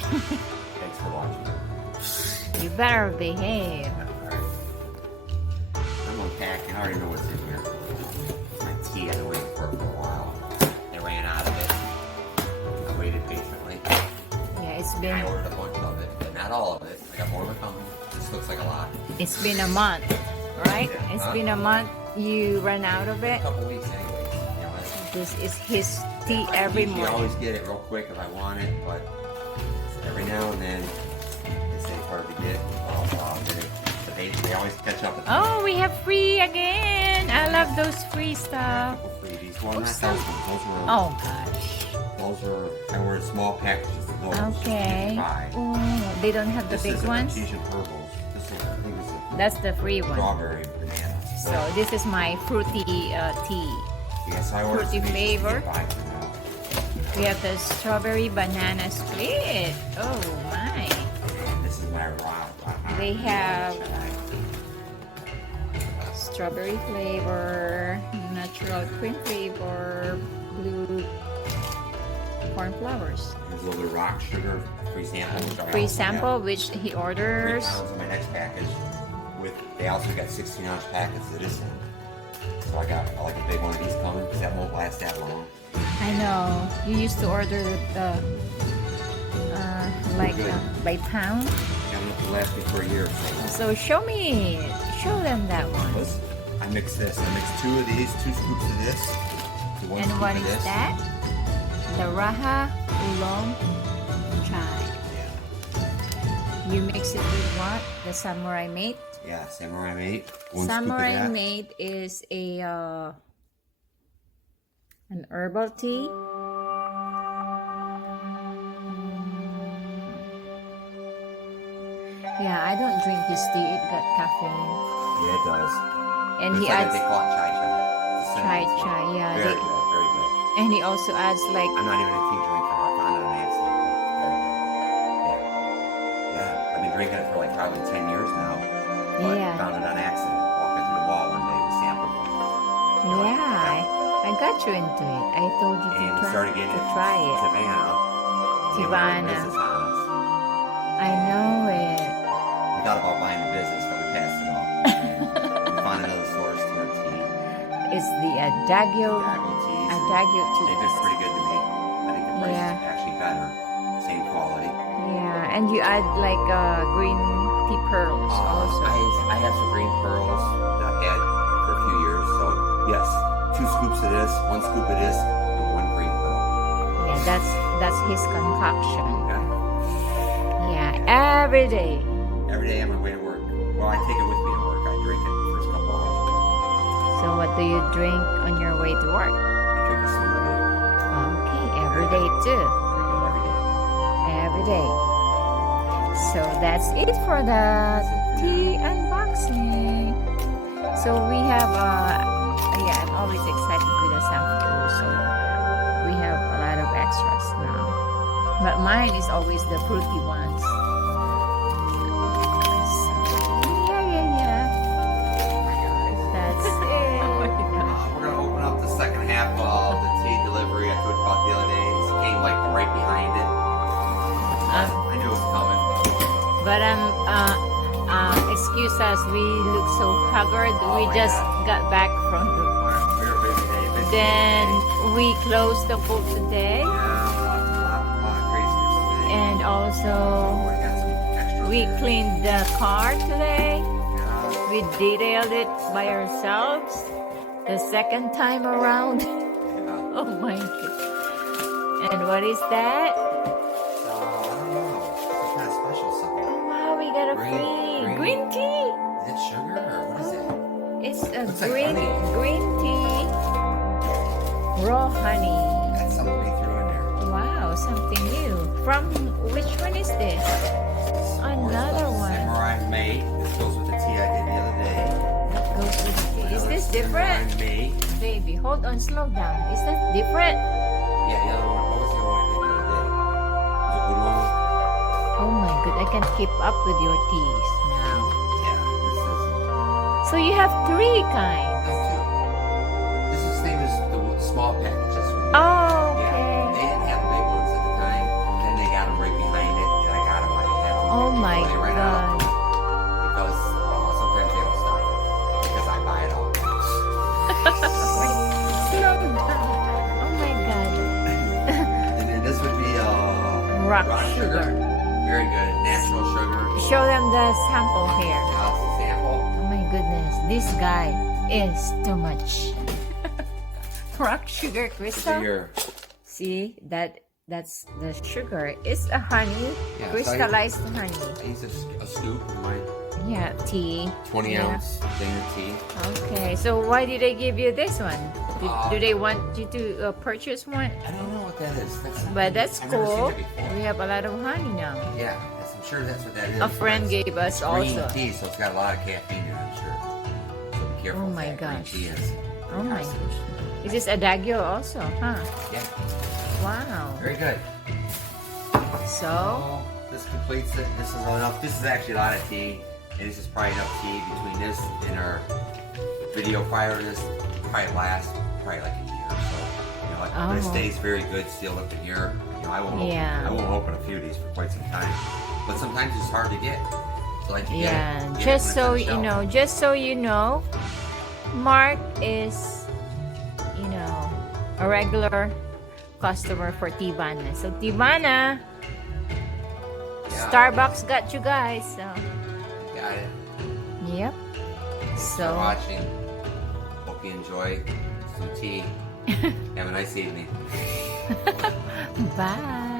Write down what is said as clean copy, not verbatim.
Thanks for watching. You better behave. I'm unpacking. I already know what's in here. My tea, I've been waiting for it for a while. They ran out of it. I waited patiently. Yeah, I ordered a bunch of it, but not all of it. I got more of it coming. This looks like a lot. it's been a month, right? Yeah. It's been a month. You ran out of it. A couple weeks anyways. You know, This is his tea every I morning. always get it real quick if I want it, but every now and then it's hard to get. They always catch up with me. Oh, we have free again. I love those free stuff. Freebies. Well, not Oops. those ones. Those were. Oh gosh. Those are. I ordered small packages of those. Okay. You can buy. Oh, they don't have the This big is ones. Artesian purples. This is, I think this is That's the free one. strawberry banana. So this is my fruity tea. Yes, I ordered fruity some each flavor. to get by for now. We have the strawberry banana split. Oh my. And this is my raw. They have strawberry flavor, natural cream flavor, blue corn flowers. There's a little rock sugar free sample. which I Free also got. sample, which he 3 orders. pounds in my next package. They also got 16-ounce packets of this in. So I got like a big one of these coming because that won't last that long. I know. You used to order the like Good. by pound. Yeah, enough to last me for a year or so. So show them that one. Listen, I mix this. I mix 2 of these, 2 scoops of this, to 1 And scoop what of is this. that? The Raha Oolong Chai. Yeah. You mix it with what? The Samurai Mate. Yeah, Samurai Mate. 1 Samurai scoop of that. Mate is a an herbal tea. Yeah, I don't drink this tea. It got caffeine. Yeah, it does. And It's he like adds they call it chai chai. It's a chai cinnamon tea. chai. Yeah, Very good, very good. and he also adds like I'm not even a tea drinker. I found it on accident. Very good. Yeah. Yeah. I've been drinking it for like probably 10 years now. But Yeah. found it on accident. Walking through the mall one day with sample. I got you into it. I told you And we started getting to try it. Savannah. Savannah. Business on us. I know it. We thought about buying the business, but we passed it off. We found another source to our tea. It's the Adagio Adagio teas. Adagio tea. They've been pretty good to me. I think the price Yeah. is actually better. Same quality. Yeah, and you add like green tea pearls also. I have some green pearls that I've had for a few years. So yes, 2 scoops of this, 1 scoop of this, and 1 green pearl. Yeah, that's his concoction. Okay? Yeah, every day. Every day on my way to work. Well, I take it with me to work. I drink it the first couple hours. So what do you drink on your way to work? I drink a smoothie. Okay, every day too. Every day. Every day. So that's it for the tea unboxing. So we have yeah, I'm always excited with the sample, so we have a lot of extras now. But mine is always the fruity ones. So, yeah. That's it. We're gonna open up the second half of the tea delivery I told you about the other day. It came like right behind it. I knew it was coming. But excuse us, we look so haggard. We just got back from the farm. We were busy day. Busy Then day. we closed the pool today, Yeah, a lot of craziness today. and also Oh, I got some extra we there. cleaned the car today. Yeah. We detailed it by ourselves the second time around. Yeah. Oh my god! And what is that? I don't know. Some kind of special something. Oh wow, we got a Green- green tea. Is it sugar or what is it? It's a Looks like green tea, raw honey. That's something they threw in there. Wow, something new. From which one is this? Another one. Samurai Mate. This goes with the tea I did the other day. That goes with the tea. Is this different? Samurai Mate. Baby, hold on, slow down. Is that different? Yeah, the other one. What was the other one I did the other day? Was it oolong? Oh my god, I can't keep up with your teas now. Yeah, this is. So you have 3 kinds. No, two. This is the same as the small packages. Oh, Yeah, okay. they didn't have the big ones at the time. Then they got them right behind it. rock Rock sugar. Very good. Natural sugar. Show them the sample here. Now it's a sample. Oh my goodness, this guy is too much. Rock sugar crystal. Here. See that's the sugar. It's a honey, Yeah, crystallized honey. I use a scoop of my Yeah, tea. 20 Yeah. ounce Dana tea. Okay, so why did they give you this one? Do Uh, they want you to purchase one? I don't know what that is. But that's I've never seen cool. it before. We have a lot of honey now. Yeah, I'm sure that's what that is. A friend It's gave us green also. tea, so it's got a lot of caffeine in it, I'm sure. So be careful. Oh with my that. Green gosh. tea is Oh my toxic. gosh. Is this Adagio also? Huh? Yeah, Wow. very good. So, Oh, this completes it. This is enough. This is actually a lot of tea, and this is probably enough tea between this and our video fire. This probably lasts like a year. So, you know, but it Oh. stays very good sealed up in here. You know, Yeah. I won't open a few of these for quite some time, but sometimes it's hard to get. So like you yeah, get it just when so it's you on the know, shelf. just so you know, Mark is, you know, a regular customer for Tibana. So Tibana, Yeah. Starbucks got you guys. So, Got it. yep. Thanks for So, watching. Hope you enjoy some tea. Have a nice evening. bye.